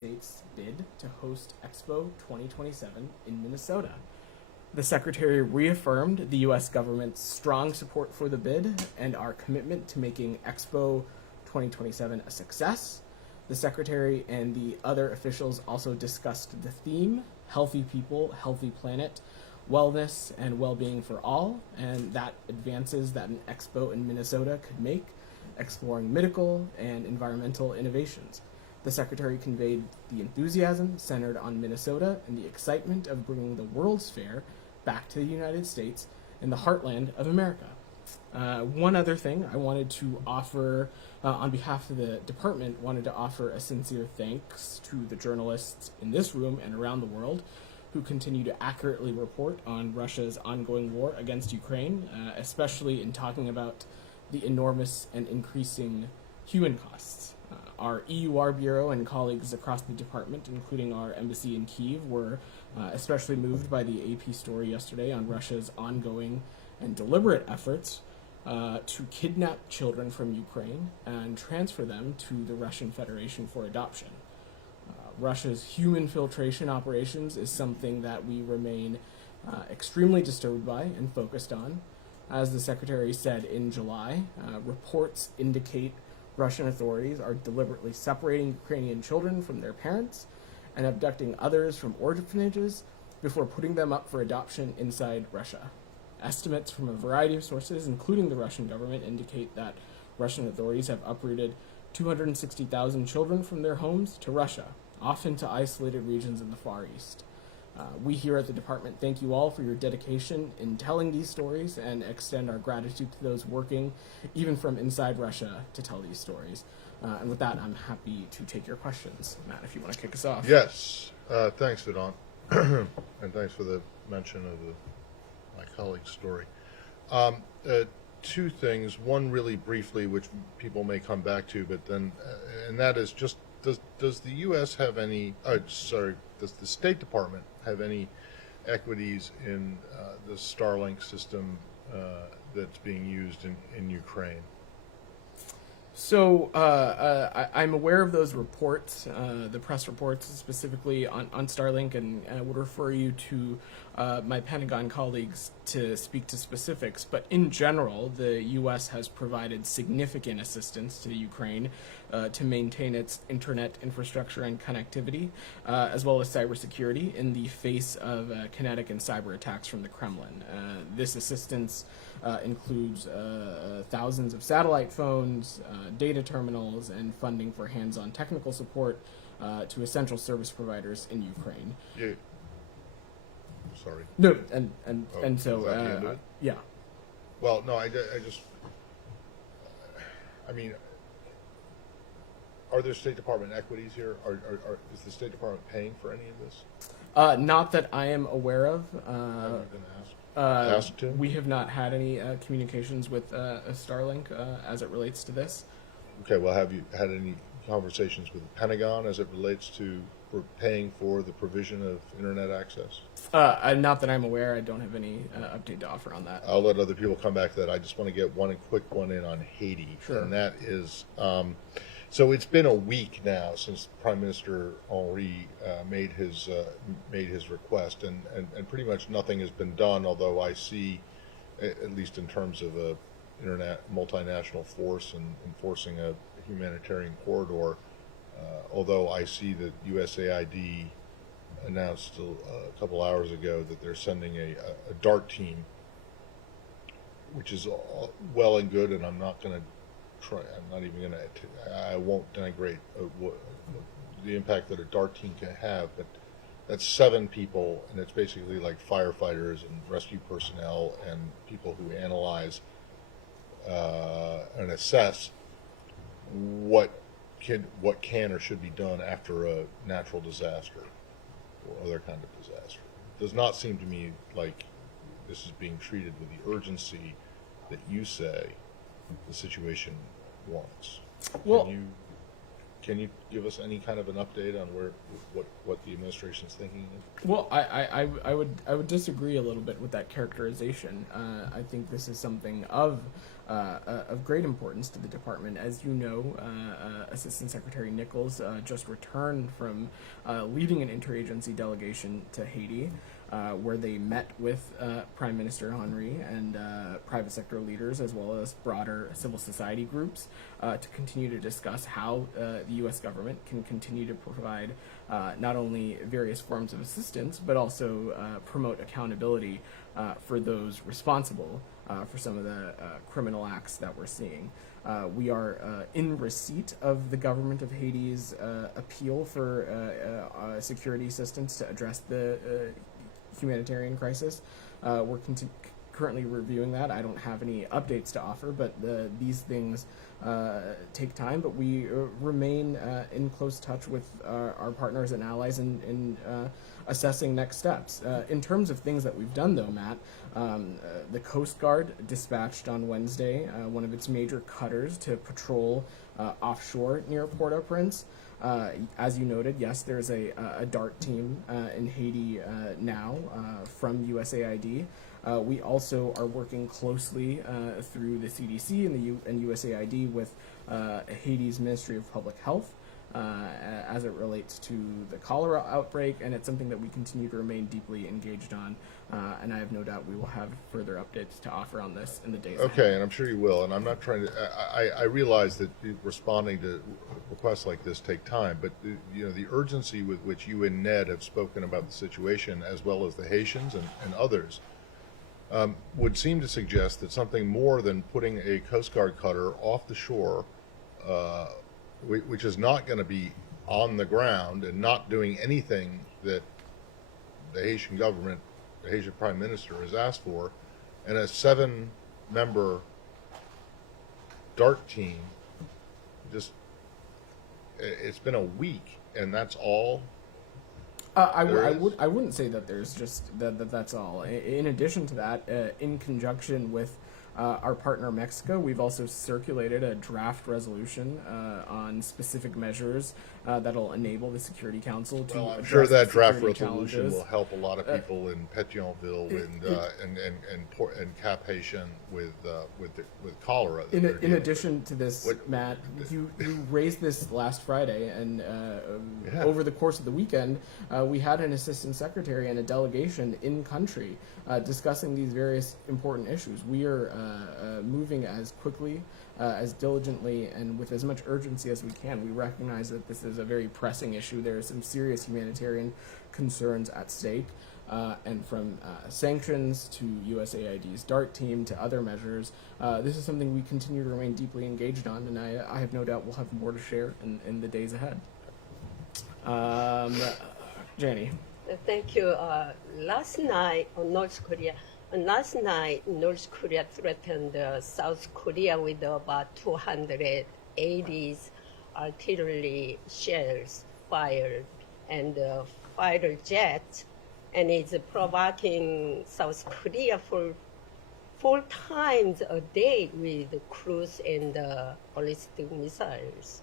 States bid to host Expo 2027 in Minnesota. The Secretary reaffirmed the U.S. government's strong support for the bid and our commitment to making Expo 2027 a success. The Secretary and the other officials also discussed the theme, Healthy People, Healthy Planet, Wellness and Well-Being for All, and that advances that an expo in Minnesota could make, exploring medical and environmental innovations. The Secretary conveyed the enthusiasm centered on Minnesota and the excitement of bringing the World's Fair back to the United States in the heartland of America. One other thing I wanted to offer, on behalf of the department, wanted to offer a sincere thanks to the journalists in this room and around the world who continue to accurately report on Russia's ongoing war against Ukraine, especially in talking about the enormous and increasing human costs. Our EUR Bureau and colleagues across the department, including our embassy in Kyiv, were especially moved by the AP story yesterday on Russia's ongoing and deliberate efforts to kidnap children from Ukraine and transfer them to the Russian Federation for adoption. Russia's human filtration operations is something that we remain extremely disturbed by and focused on. As the Secretary said in July, reports indicate Russian authorities are deliberately separating Ukrainian children from their parents and abducting others from orphanages before putting them up for adoption inside Russia. Estimates from a variety of sources, including the Russian government, indicate that Russian authorities have uprooted 260,000 children from their homes to Russia, often to isolated regions in the Far East. We here at the department thank you all for your dedication in telling these stories and extend our gratitude to those working, even from inside Russia, to tell these stories. And with that, I'm happy to take your questions. Matt, if you want to kick us off. Yes. Thanks, Vedant. And thanks for the mention of my colleague's story. Two things. One really briefly, which people may come back to, but then, and that is just, does the U.S. have any, does the State Department have any equities in the Starlink system that's being used in Ukraine? So I'm aware of those reports, the press reports specifically on Starlink, and I would refer you to my Pentagon colleagues to speak to specifics. But in general, the U.S. has provided significant assistance to Ukraine to maintain its internet infrastructure and connectivity, as well as cybersecurity in the face of kinetic and cyber attacks from the Kremlin. This assistance includes thousands of satellite phones, data terminals, and funding for hands-on technical support to essential service providers in Ukraine. Yeah. Sorry. No, Oh, and so is that the end of it? yeah. Well, no, I just, I mean, are there State Department equities here? Is the State Department paying for any of this? Not that I am aware of. Have you been asked to? We have not had any communications with Starlink as it relates to this. Okay, well, have you had any conversations with the Pentagon as it relates to paying for the provision of internet access? Not that I'm aware. I don't have any update to offer on that. I'll let other people come back to that. I just want to get one quick one in on Haiti. Sure. And that is, so it's been a week now since Prime Minister Henry made his request, and pretty much nothing has been done, although I see, at least in terms of a multinational force and enforcing a humanitarian corridor, although I see that USAID announced a couple hours ago that they're sending a DART team, which is well and good, and I'm not going to try. I'm not even going to. I won't denigrate the impact that a DART team can have, but that's 7 people, and it's basically like firefighters and rescue personnel and people who analyze and assess what can or should be done after a natural disaster or other kind of disaster. It does not seem to me like this is being treated with the urgency that you say the situation warrants. Well, can you give us any kind of an update on what the administration's thinking? Well, I would disagree a little bit with that characterization. I think this is something of great importance to the department. As you know, Assistant Secretary Nichols just returned from leading an interagency delegation to Haiti, where they met with Prime Minister Henry and private sector leaders, as well as broader civil society groups, to continue to discuss how the U.S. government can continue to provide not only various forms of assistance, but also promote accountability for those responsible for some of the criminal acts that we're seeing. We are in receipt of the government of Haiti's appeal for security assistance to address the humanitarian crisis. We're currently reviewing that. I don't have any updates to offer, but these things take time. But we remain in close touch with our partners and allies in assessing next steps. In terms of things that we've done, though, Matt, the Coast Guard dispatched on Wednesday one of its major cutters to patrol offshore near Port-au-Prince. As you noted, yes, there's a DART team in Haiti now from USAID. We also are working closely through the CDC and USAID with Haiti's Ministry of Public Health as it relates to the cholera outbreak, and it's something that we continue to remain deeply engaged on. And I have no doubt we will have further updates to offer on this in the days ahead. Okay, and I'm sure you will. And I'm not trying to. I realize that responding to requests like this take time, but the urgency with which you and Ned have spoken about the situation, as well as the Haitians and others, would seem to suggest that something more than putting a Coast Guard cutter off the shore, which is not going to be on the ground and not doing anything that the Haitian government, the Haitian Prime Minister has asked for, and a 7-member DART team, it's been a week, and that's all. I wouldn't say that there's just that's all. In addition to that, in conjunction with our partner Mexico, we've also circulated a draft resolution on specific measures that'll enable the Security Council to. Well, I'm sure that draft resolution challenges. will help a lot of people in Pétionville and Cap Haitian with cholera. In addition to this, Matt, you raised this last Friday, and over the course of the weekend, we had an assistant secretary and a delegation in country discussing these various important issues. We are moving as quickly, as diligently, and with as much urgency as we can. We recognize that this is a very pressing issue. There are some serious humanitarian concerns at stake, and from sanctions to USAID's DART team to other measures, this is something we continue to remain deeply engaged on, and I have no doubt we'll have more to share in the days ahead. Janie. Thank you. Last night, North Korea threatened South Korea with about 280 artillery shells fired and fighter jets, and it's provoking South Korea for 4 times a day with cruise and ballistic missiles.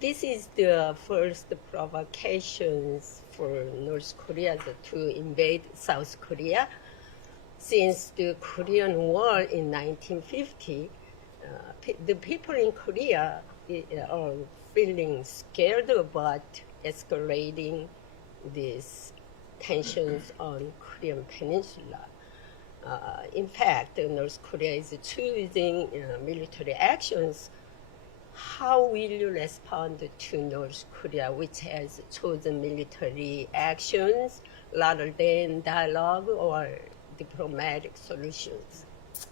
This is the first provocations for North Korea to invade South Korea since the Korean War in 1950. The people in Korea are feeling scared about escalating these tensions on Korean Peninsula. In fact, North Korea is choosing military actions. How will you respond to North Korea, which has chosen military actions rather than dialogue or diplomatic solutions?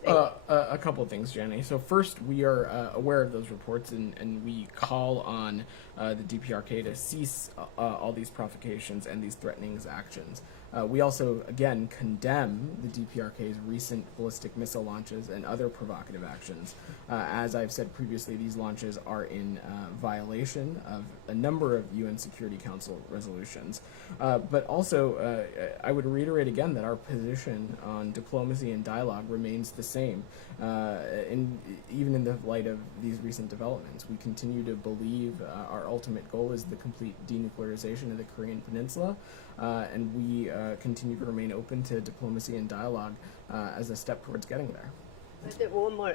A couple of things, Jenny. So first, we are aware of those reports, and we call on the DPRK to cease all these provocations and these threatening actions. We also, again, condemn the DPRK's recent ballistic missile launches and other provocative actions. As I've said previously, these launches are in violation of a number of UN Security Council resolutions. But also, I would reiterate again that our position on diplomacy and dialogue remains the same, even in the light of these recent developments. We continue to believe our ultimate goal is the complete denuclearization of the Korean Peninsula, and we continue to remain open to diplomacy and dialogue as a step towards getting there. But one more,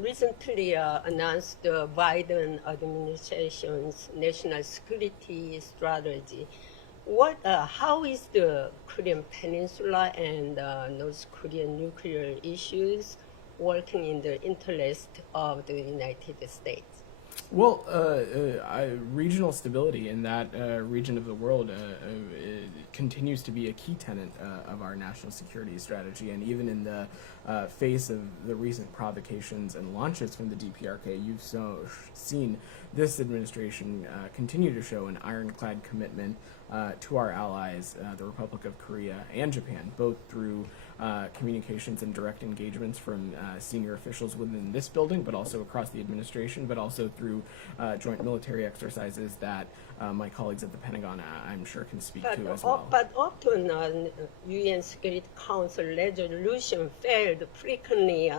recently announced the Biden administration's national security strategy. How is the Korean Peninsula and North Korean nuclear issues working in the interest of the United States? Well, regional stability in that region of the world continues to be a key tenet of our national security strategy, and even in the face of the recent provocations and launches from the DPRK, you've seen this administration continue to show an ironclad commitment to our allies, the Republic of Korea and Japan, both through communications and direct engagements from senior officials within this building, but also across the administration, but also through joint military exercises that my colleagues at the Pentagon, I'm sure, can speak to as well. But often UN Security Council resolution failed frequently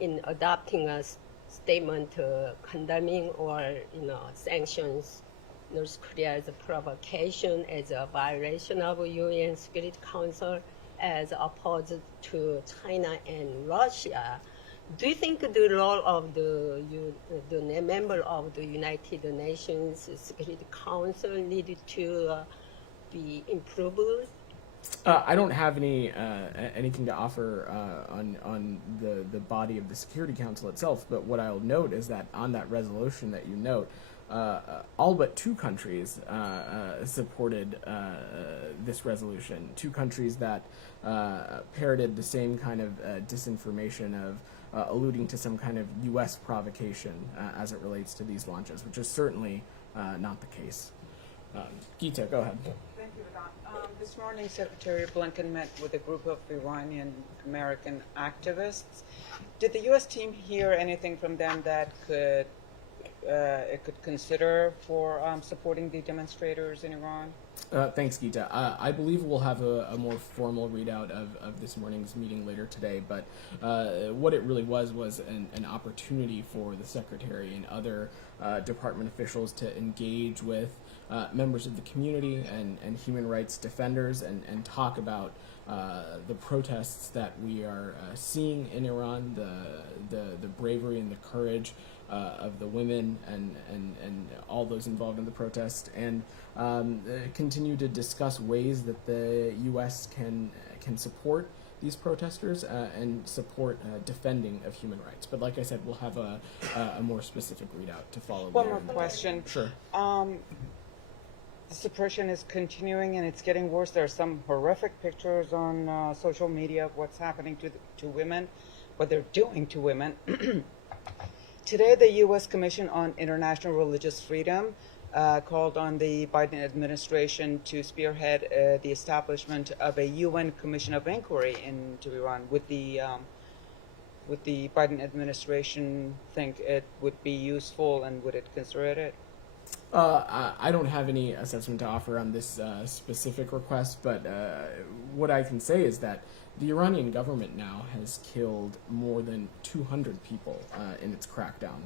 in adopting a statement condemning or sanctions North Korea as a provocation, as a violation of UN Security Council, as opposed to China and Russia. Do you think the role of the member of the United Nations Security Council needed to be improved? I don't have anything to offer on the body of the Security Council itself, but what I'll note is that on that resolution that you note, all but two countries supported this resolution. Two countries that parroted the same kind of disinformation of alluding to some kind of U.S. provocation as it relates to these launches, which is certainly not the case. Gita, go ahead. Thank you, Vedant. This morning, Secretary Blinken met with a group of Iranian American activists. Did the U.S. team hear anything from them that it could consider for supporting the demonstrators in Iran? Thanks, Gita. I believe we'll have a more formal readout of this morning's meeting later today, but what it really was an opportunity for the Secretary and other department officials to engage with members of the community and human rights defenders and talk about the protests that we are seeing in Iran, the bravery and the courage of the women and all those involved in the protest, and continue to discuss ways that the U.S. can support these protesters and support defending of human rights. But like I said, we'll have a more specific readout to follow. One more question. Sure. The suppression is continuing and it's getting worse. There are some horrific pictures on social media of what's happening to women, what they're doing to women. Today, the U.S. Commission on International Religious Freedom called on the Biden administration to spearhead the establishment of a UN Commission of Inquiry into Iran. Would the Biden administration think it would be useful, and would it consider it? I don't have any assessment to offer on this specific request, but what I can say is that the Iranian government now has killed more than 200 people in its crackdown,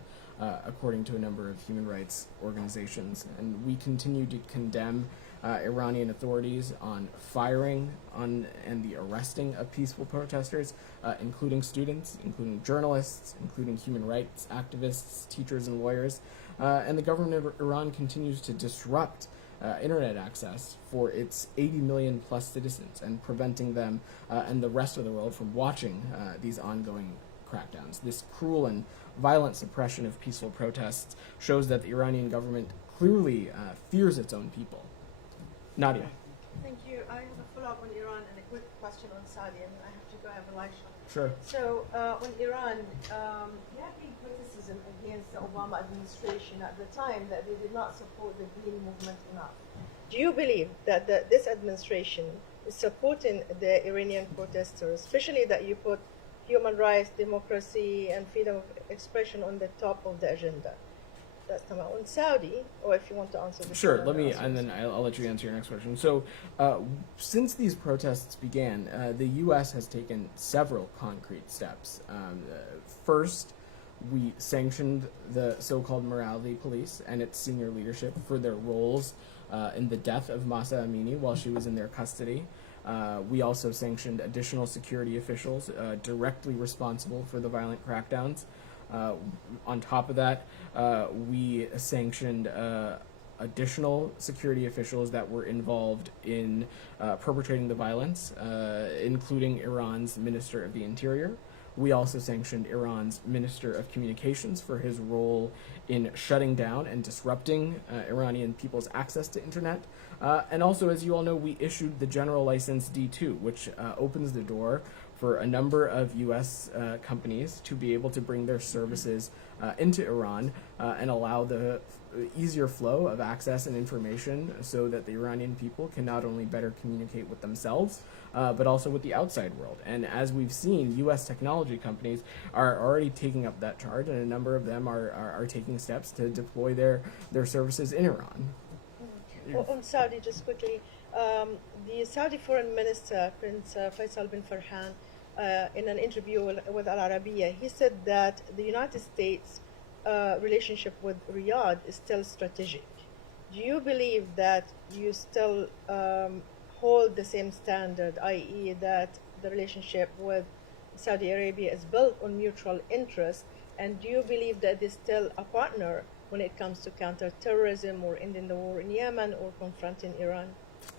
according to a number of human rights organizations. And we continue to condemn Iranian authorities on firing and the arresting of peaceful protesters, including students, including journalists, including human rights activists, teachers, and lawyers. And the government of Iran continues to disrupt internet access for its 80 million plus citizens and preventing them and the rest of the world from watching these ongoing crackdowns. This cruel and violent suppression of peaceful protests shows that the Iranian government clearly fears its own people. Nadia. Thank you. I have a follow-up on Iran and a quick question on Saudi, and I have to go, I have a live shot. Sure. So on Iran, there have been criticism against the Obama administration at the time that they did not support the Green Movement enough. Do you believe that this administration supporting the Iranian protesters, especially that you put human rights, democracy, and freedom of expression on the top of the agenda. That's number one. On Saudi, or if you want to answer this. Sure, let me, and then I'll let you answer your next question. So, since these protests began, the U.S. has taken several concrete steps. First, we sanctioned the so-called morality police and its senior leadership for their roles in the death of Mahsa Amini while she was in their custody. We also sanctioned additional security officials directly responsible for the violent crackdowns. On top of that, we sanctioned additional security officials that were involved in perpetrating the violence, including Iran's Minister of the Interior. We also sanctioned Iran's Minister of Communications for his role in shutting down and disrupting Iranian people's access to internet. And also, as you all know, we issued the General License D2, which opens the door for a number of U.S. Companies to be able to bring their services into Iran and allow the easier flow of access and information so that the Iranian people can not only better communicate with themselves, but also with the outside world. And as we've seen, U.S. technology companies are already taking up that charge, and a number of them are taking steps to deploy their services in Iran. On Saudi, just quickly, the Saudi Foreign Minister, Prince Faisal bin Farhan, in an interview with Al Arabiya, he said that the United States relationship with Riyadh is still strategic. Do you believe that you still hold the same standard, i.e. that the relationship with Saudi Arabia is built on mutual interest, and do you believe that it is still a partner when it comes to counter-terrorism or ending the war in Yemen or confronting Iran?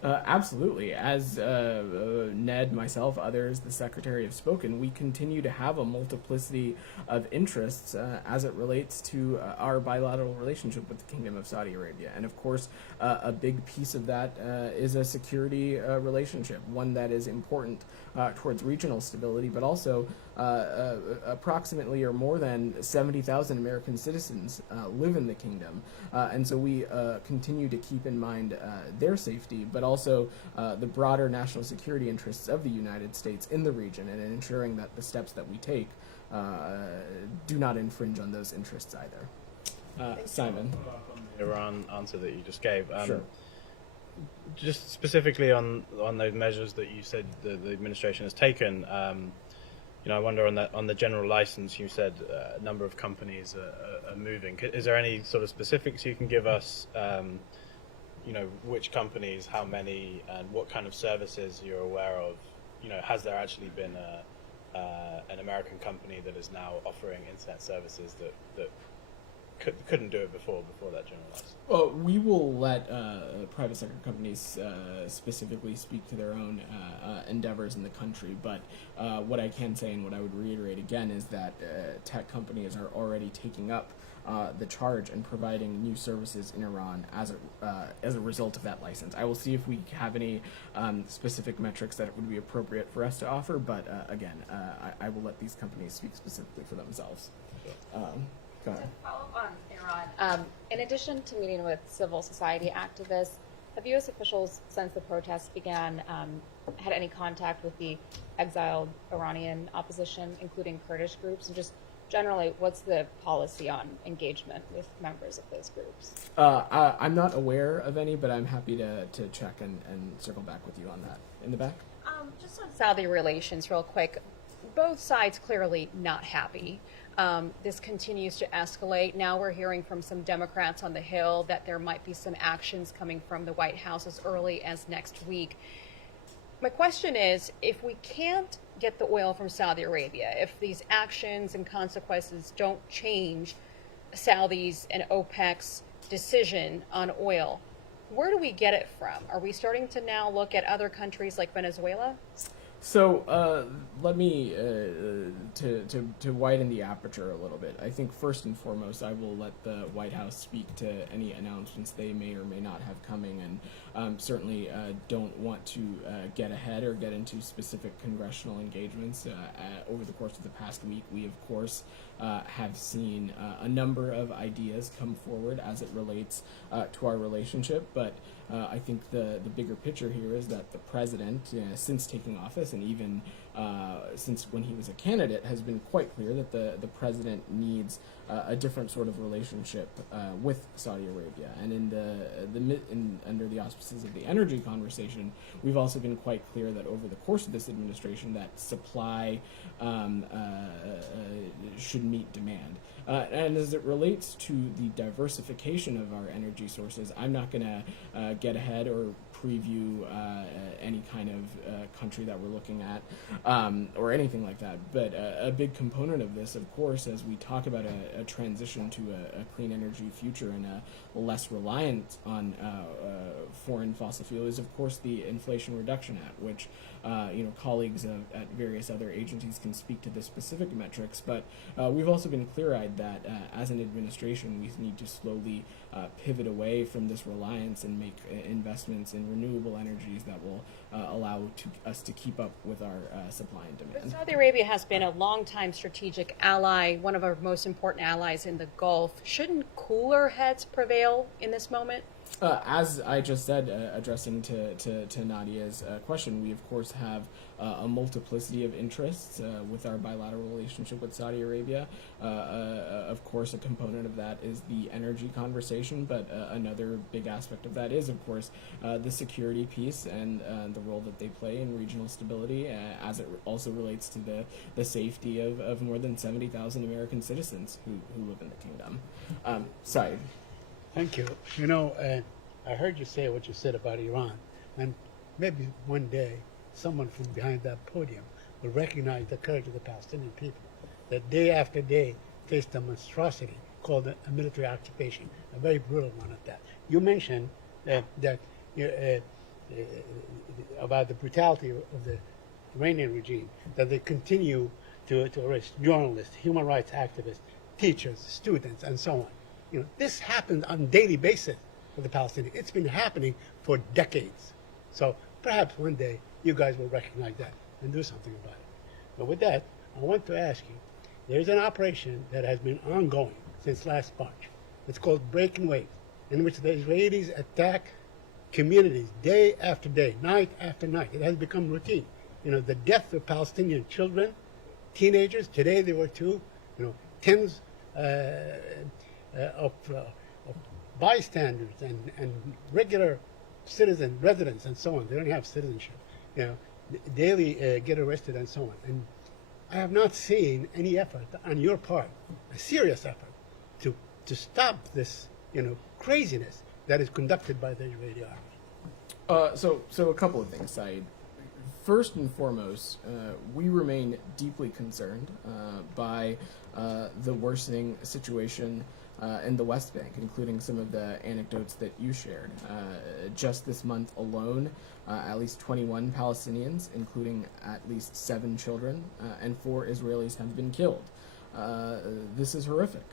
Absolutely. As Ned, myself, others, the Secretary have spoken, we continue to have a multiplicity of interests as it relates to our bilateral relationship with the Kingdom of Saudi Arabia. And of course, a big piece of that is a security relationship, one that is important towards regional stability, but also approximately or more than 70,000 American citizens live in the kingdom. And so we continue to keep in mind their safety, but also the broader national security interests of the United States in the region, and in ensuring that the steps that we take do not infringe on those interests either. Simon. The Iran answer that you just gave. Sure. Just specifically on those measures that you said the administration has taken, I wonder on the general license, you said a number of companies are moving. Is there any sort of specifics you can give us? Which companies, how many, and what kind of services you're aware of? Has there actually been an American company that is now offering internet services that couldn't do it before that general license? Well, we will let private sector companies specifically speak to their own endeavors in the country, but what I can say and what I would reiterate again is that tech companies are already taking up the charge and providing new services in Iran as a result of that license. I will see if we have any specific metrics that would be appropriate for us to offer, but again, I will let these companies speak specifically for themselves. Go ahead. To follow up on Iran, in addition to meeting with civil society activists, have U.S. officials, since the protests began, had any contact with the exiled Iranian opposition, including Kurdish groups? And just generally, what's the policy on engagement with members of those groups? I'm not aware of any, but I'm happy to check and circle back with you on that. In the back? Just on Saudi relations, real quick. Both sides clearly not happy. This continues to escalate. Now we're hearing from some Democrats on the Hill that there might be some actions coming from the White House as early as next week. My question is, if we can't get the oil from Saudi Arabia, if these actions and consequences don't change Saudi's and OPEC's decision on oil, where do we get it from? Are we starting to now look at other countries like Venezuela? So let me to widen the aperture a little bit. I think first and foremost, I will let the White House speak to any announcements they may or may not have coming, and certainly don't want to get ahead or get into specific congressional engagements. Over the course of the past week, we of course have seen a number of ideas come forward as it relates to our relationship, but I think the bigger picture here is that the president, since taking office and even since when he was a candidate, has been quite clear that the president needs a different sort of relationship with Saudi Arabia. And under the auspices of the energy conversation, we've also been quite clear that over the course of this administration, that supply should meet demand. And as it relates to the diversification of our energy sources, I'm not going to get ahead or preview any kind of country that we're looking at or anything like that. But a big component of this, of course, as we talk about a transition to a clean energy future and a less reliant on foreign fossil fuel, is of course the Inflation Reduction Act, which colleagues at various other agencies can speak to the specific metrics. But we've also been clear-eyed that as an administration, we need to slowly pivot away from this reliance and make investments in renewable energies that will allow us to keep up with our supply and demand. Saudi Arabia has been a longtime strategic ally, one of our most important allies in the Gulf. Shouldn't cooler heads prevail in this moment? As I just said, addressing to Nadia's question, we of course have a multiplicity of interests with our bilateral relationship with Saudi Arabia. Of course, a component of that is the energy conversation, but another big aspect of that is, of course, the security piece and the role that they play in regional stability, as it also relates to the safety of more than 70,000 American citizens who live in the kingdom. Saeed. Thank you. I heard you say what you said about Iran, and maybe one day someone from behind that podium will recognize the courage of the Palestinian people, that day after day faced a monstrosity called a military occupation, a very brutal one at that. You mentioned about the brutality of the Iranian regime, that they continue to arrest journalists, human rights activists, teachers, students, and so on. This happens on a daily basis for the Palestinians. It's been happening for decades. So perhaps one day you guys will recognize that and do something about it. But with that, I want to ask you, there's an operation that has been ongoing since last March. It's called Breaking Waves, in which the Israelis attack communities day after day, night after night. It has become routine. The death of Palestinian children, teenagers, today there were two, tens of bystanders and regular citizen residents and so on. They don't have citizenship. Daily get arrested and so on. And I have not seen any effort on your part, a serious effort, to stop this craziness that is conducted by the Israeli army. So a couple of things, Saeed. First and foremost, we remain deeply concerned by the worsening situation in the West Bank, including some of the anecdotes that you shared. Just this month alone, at least 21 Palestinians, including at least 7 children, and 4 Israelis have been killed. This is horrific,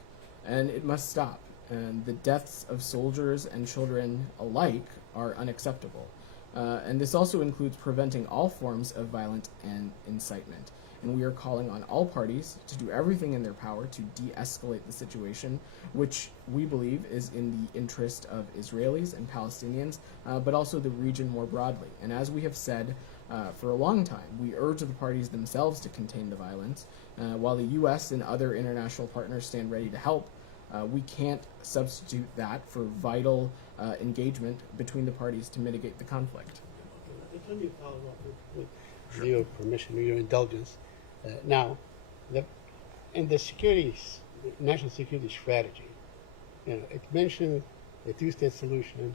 and it must stop. And the deaths of soldiers and children alike are unacceptable. And this also includes preventing all forms of violence and incitement. And we are calling on all parties to do everything in their power to de-escalate the situation, which we believe is in the interest of Israelis and Palestinians, but also the region more broadly. And as we have said for a long time, we urge the parties themselves to contain the violence. While the U.S. and other international partners stand ready to help, we can't substitute that for vital engagement between the parties to mitigate the conflict. Let me follow up with your permission, or your indulgence. Now, in the national security strategy, it mentioned the two-state solution,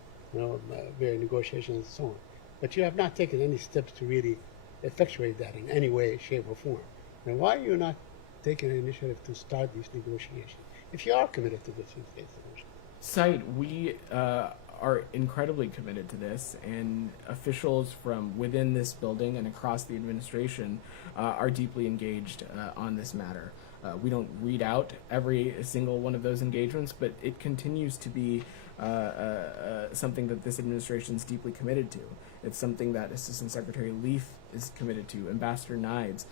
various negotiations and so on. But you have not taken any steps to really effectuate that in any way, shape, or form. Now, why are you not taking an initiative to start these negotiations if you are committed to the two-state solution? Saeed, we are incredibly committed to this, and officials from within this building and across the administration are deeply engaged on this matter. We don't read out every single one of those engagements, but it continues to be something that this administration is deeply committed to. It's something that Assistant Secretary Leaf is committed to, Ambassador Nides,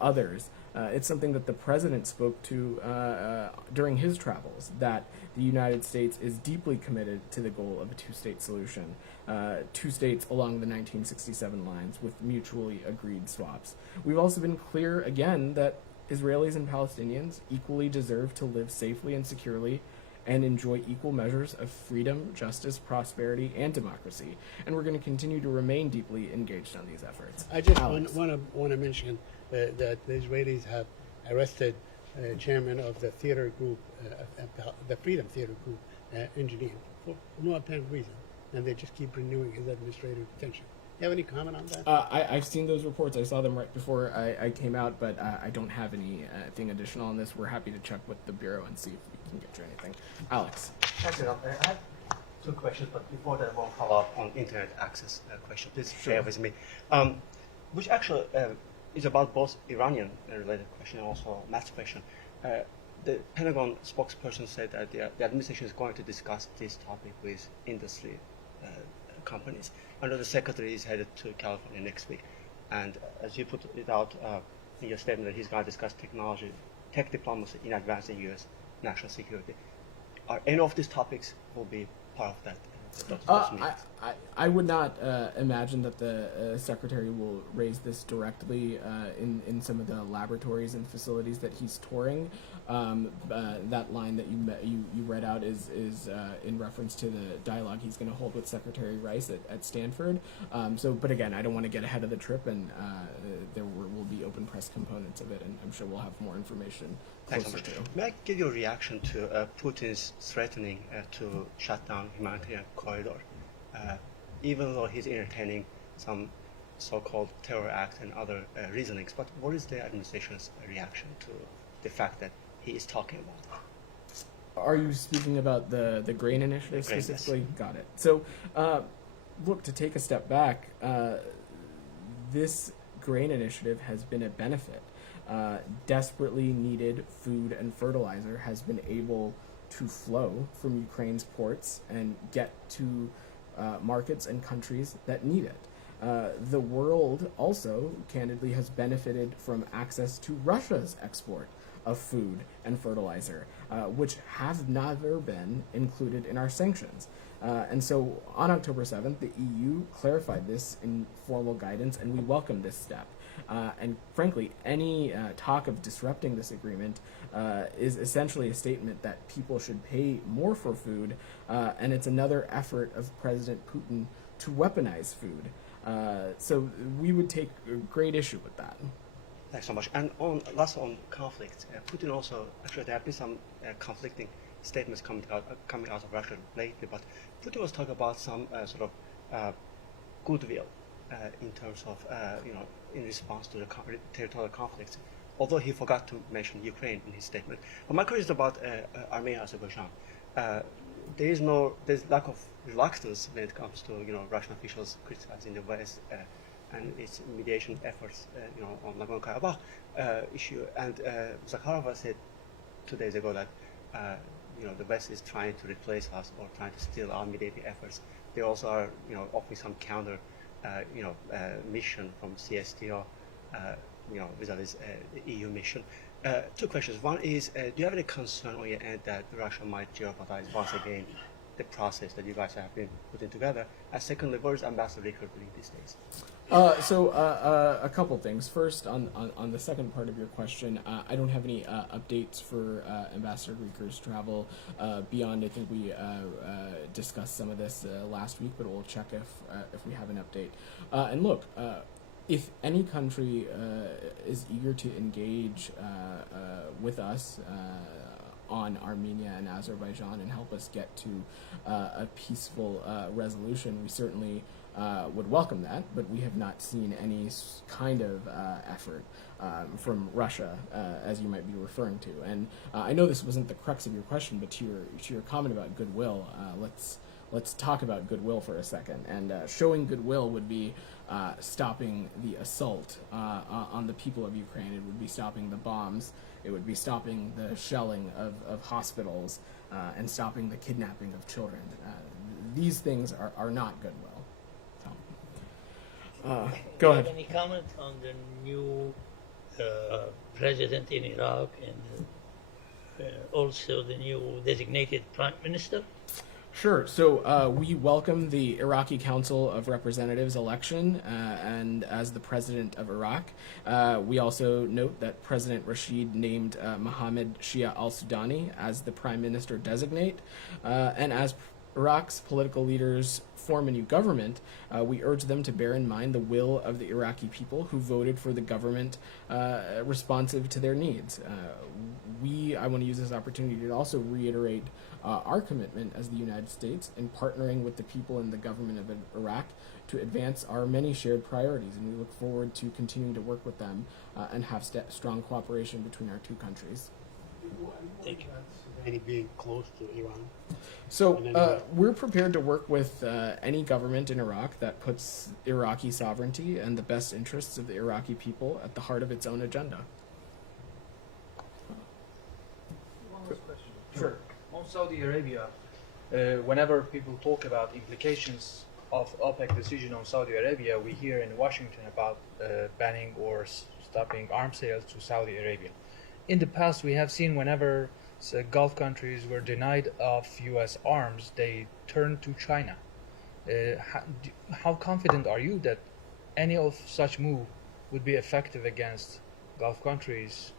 others. It's something that the president spoke to during his travels, that the United States is deeply committed to the goal of a two-state solution, two states along the 1967 lines with mutually agreed swaps. We've also been clear again that Israelis and Palestinians equally deserve to live safely and securely and enjoy equal measures of freedom, justice, prosperity, and democracy. And we're going to continue to remain deeply engaged on these efforts. I just Alex. want to mention that the Israelis have arrested chairman of the theater group, the Freedom Theater Group in Geneva, for no apparent reason, and they just keep renewing his administrative detention. Do you have any comment on that? I've seen those reports. I saw them right before I came out, but I don't have anything additional on this. We're happy to check with the Bureau and see if we can get you anything. Alex. Thank you. I have two questions, but before that, one follow-up on internet access question. Please share with me. Which actually is about both Iranian-related question and also Matt's question. The Pentagon spokesperson said that the administration is going to discuss this topic with industry companies. I know the secretary is headed to California next week, and as you put it out in your statement, that he's going to discuss tech diplomacy in advancing U.S. national security. Are any of these topics will be part of that? I would not imagine that the secretary will raise this directly in some of the laboratories and facilities that he's touring. That line that you read out is in reference to the dialogue he's going to hold with Secretary Rice at Stanford. But again, I don't want to get ahead of the trip, and there will be open press components of it, and I'm sure we'll have more information closer to. May I get your reaction to Putin's threatening to shut down humanitarian corridor, even though he's entertaining some so-called terror act and other reasonings? But what is the administration's reaction to the fact that he is talking about? Are you speaking about the grain initiative specifically? Yes. Got it. So, look, to take a step back, this grain initiative has been a benefit. Desperately needed food and fertilizer has been able to flow from Ukraine's ports and get to markets and countries that need it. The world also, candidly, has benefited from access to Russia's export of food and fertilizer, which have never been included in our sanctions. And so on October 7th, the EU clarified this in formal guidance, and we welcome this step. And frankly, any talk of disrupting this agreement is essentially a statement that people should pay more for food, and it's another effort of President Putin to weaponize food. So we would take great issue with that. Thanks so much. And last on conflict, Putin also, actually there have been some conflicting statements coming out of Russia lately, but Putin was talking about some sort of goodwill in terms of, in response to the territorial conflicts, although he forgot to mention Ukraine in his statement. But my question is about Armenia, Azerbaijan. There's lack of reluctance when it comes to, Russian officials criticizing the West and its mediation efforts, on Nagorno-Karabakh issue. And Zakharova said 2 days ago that, the West is trying to replace us or trying to steal our mediating efforts. They also are, offering some counter, mission from CSTO, vis-a-vis the EU mission. Two questions. One is, do you have any concern on your end that Russia might jeopardize once again the process that you guys have been putting together? And secondly, where is Ambassador Ricker doing these days? A couple things. First, on the second part of your question, I don't have any updates for Ambassador Ricker's travel beyond. I think we discussed some of this last week, but we'll check if we have an update. And look, if any country is eager to engage with us on Armenia and Azerbaijan and help us get to a peaceful resolution, we certainly would welcome that, but we have not seen any kind of effort from Russia, as you might be referring to. And I know this wasn't the crux of your question, but to your comment about goodwill, let's talk about goodwill for a second. And showing goodwill would be stopping the assault on the people of Ukraine. It would be stopping the bombs. It would be stopping the shelling of hospitals and stopping the kidnapping of children. These things are not goodwill. So, go ahead. Any comment on the new president in Iraq and also the new designated prime minister? Sure. So we welcome the Iraqi Council of Representatives election, and as the president of Iraq, we also note that President Rashid named Mohammed Shia al-Sudani as the prime minister designate, and as Iraq's political leaders form a new government, we urge them to bear in mind the will of the Iraqi people who voted for the government responsive to their needs. I want to use this opportunity to also reiterate our commitment as the United States in partnering with the people in the government of Iraq to advance our many shared priorities, and we look forward to continuing to work with them and have strong cooperation between our two countries. Thank you. Any being close to Iran? So we're prepared to work with any government in Iraq that puts Iraqi sovereignty and the best interests of the Iraqi people at the heart of its own agenda. One last question. Sure. On Saudi Arabia, whenever people talk about implications of OPEC decision on Saudi Arabia, we hear in Washington about banning or stopping arms sales to Saudi Arabia. In the past, we have seen whenever Gulf countries were denied of U.S. arms, they turned to China. How confident are you that any of such move would be effective against Gulf countries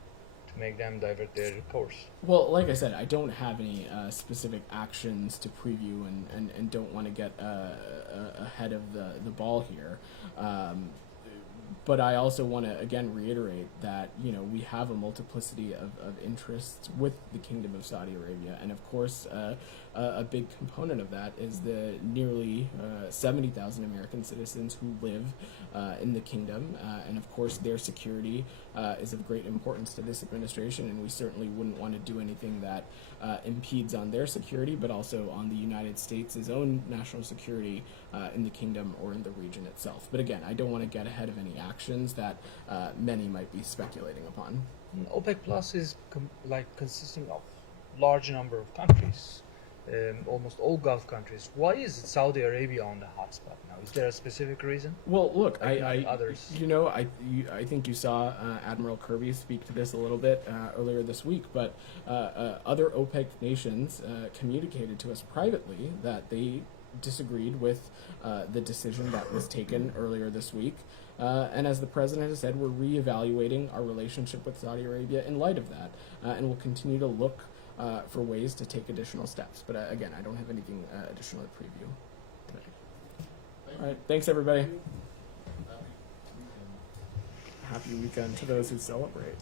to make them divert their course? Well, like I said, I don't have any specific actions to preview and don't want to get ahead of the ball here. But I also want to, again, reiterate that, we have a multiplicity of interests with the Kingdom of Saudi Arabia. And, of course, a big component of that is the nearly 70,000 American citizens who live in the kingdom. And, of course, their security is of great importance to this administration, and we certainly wouldn't want to do anything that impedes on their security, but also on the United States' own national security in the kingdom or in the region itself. But again, I don't want to get ahead of any actions that many might be speculating upon. OPEC Plus is consisting of large number of countries, almost all Gulf countries. Why is Saudi Arabia on the hotspot now? Is there a specific reason? Well, look, others. I think you saw Admiral Kirby speak to this a little bit earlier this week, but other OPEC nations communicated to us privately that they disagreed with the decision that was taken earlier this week. And as the president has said, we're reevaluating our relationship with Saudi Arabia in light of that, and we'll continue to look for ways to take additional steps. But again, I don't have anything additional to preview. All right, thanks everybody. Happy weekend to those who celebrate.